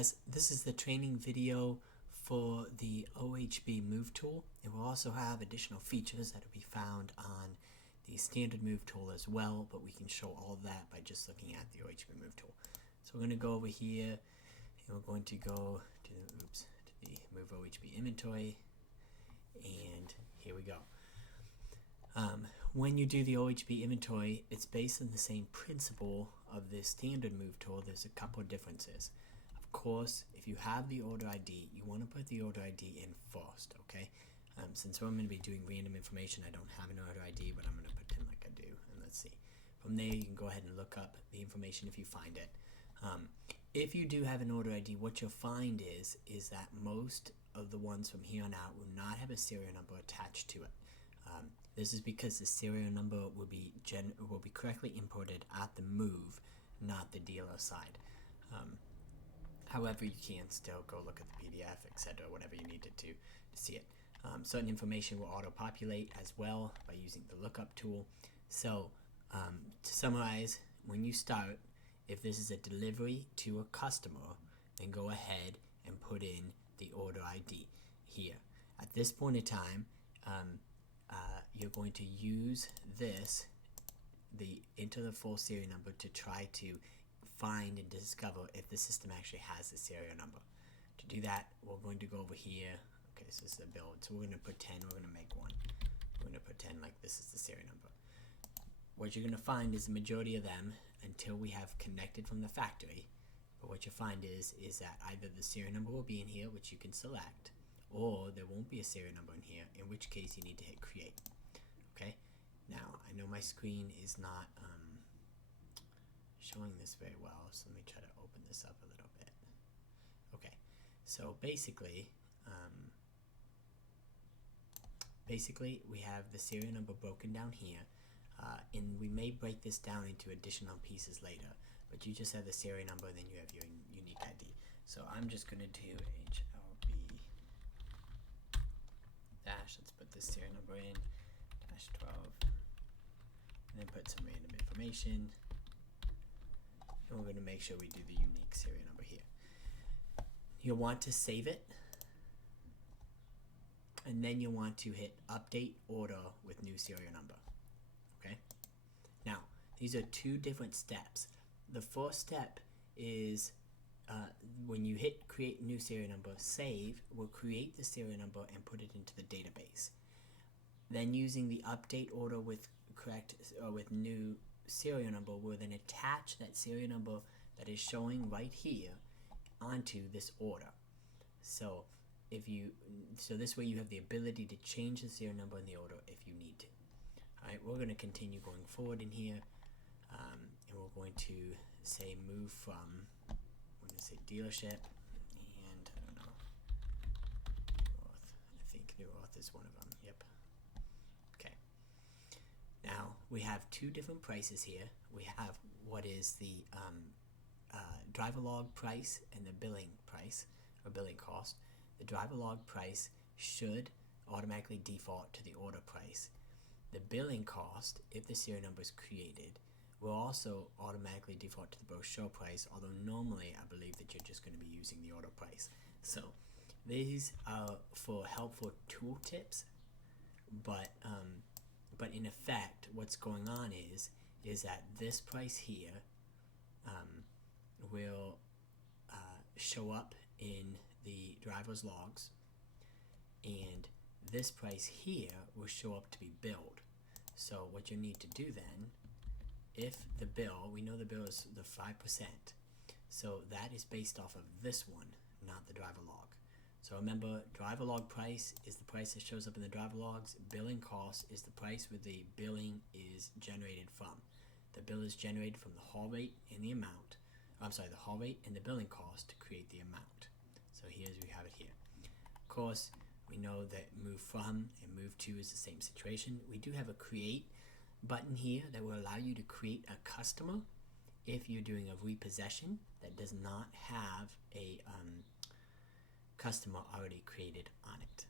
guys, this is the training video for the OHb Move tool. It will also have additional features that will be found on the standard Move tool as well, but we can show all of that by just looking at the OHb Move tool. So we're going to go over here and we're going to go to the Move OHb inventory, and here we go. When you do the OHb inventory, it's based on the same principle of the standard Move tool. There's a couple of differences. Of course, if you have the order ID, you want to put the order ID in first, okay? Since I'm going to be doing random information, I don't have an order ID, but I'm going to pretend like I do, and let's see. From there, you can go ahead and look up the information if you find it. If you do have an order ID, what you'll find is that most of the ones from here on out will not have a serial number attached to it. This is because the serial number will be correctly imported at the move, not the dealer side. However, you can still go look at the PDF, etc., whatever you needed to see it. Certain information will auto-populate as well by using the lookup tool. So, to summarize, when you start, if this is a delivery to a customer, then go ahead and put in the order ID here. At this point in time, you're going to use this, enter the full serial number to try to find and discover if the system actually has the serial number. To do that, we're going to go over here. Okay, so this is a build. So we're going to pretend we're going to make one. We're going to pretend like this is the serial number. What you're going to find is the majority of them until we have connected from the factory. But what you'll find is that either the serial number will be in here, which you can select, or there won't be a serial number in here, in which case you need to hit create. Okay, now I know my screen is not showing this very well, so let me try to open this up a little bit. Okay, so basically we have the serial number broken down here, and we may break this down into additional pieces later, but you just have the serial number, then you have your unique ID. So I'm just going to do OHb dash, let's put this serial number in, -12, and then put some random information, and we're going to make sure we do the unique serial number here. You'll want to save it, and then you'll want to hit update order with new serial number. Okay, now these are two different steps. The first step is when you hit create new serial number, save will create the serial number and put it into the database. Then using the update order with with new serial number, will then attach that serial number that is showing right here onto this order. So this way you have the ability to change the serial number in the order if you need to. Alright, we're going to continue going forward in here, and we're going to say move from, we're going to say dealership, and I don't know, North. I think New North is one of them. Yep. Okay. Now we have two different prices here. We have what is the driver log price and the billing price or billing cost. The driver log price should automatically default to the order price. The billing cost, if the serial number is created, will also automatically default to the brochure price, although normally I believe that you're just going to be using the order price. So these are for helpful tool tips, but in effect what's going on is that this price here will show up in the driver's logs, and this price here will show up to be billed. So what you need to do then, if the bill, we know the bill is the 5%, so that is based off of this one, not the driver log. So remember, driver log price is the price that shows up in the driver logs. Billing cost is the price where the billing is generated from. The bill is generated from the haul rate and the amount. The haul rate and the billing cost to create the amount. So here's we have it here. Of course, we know that move from and move to is the same situation. We do have a create button here that will allow you to create a customer if you're doing a repossession that does not have a customer already created on it.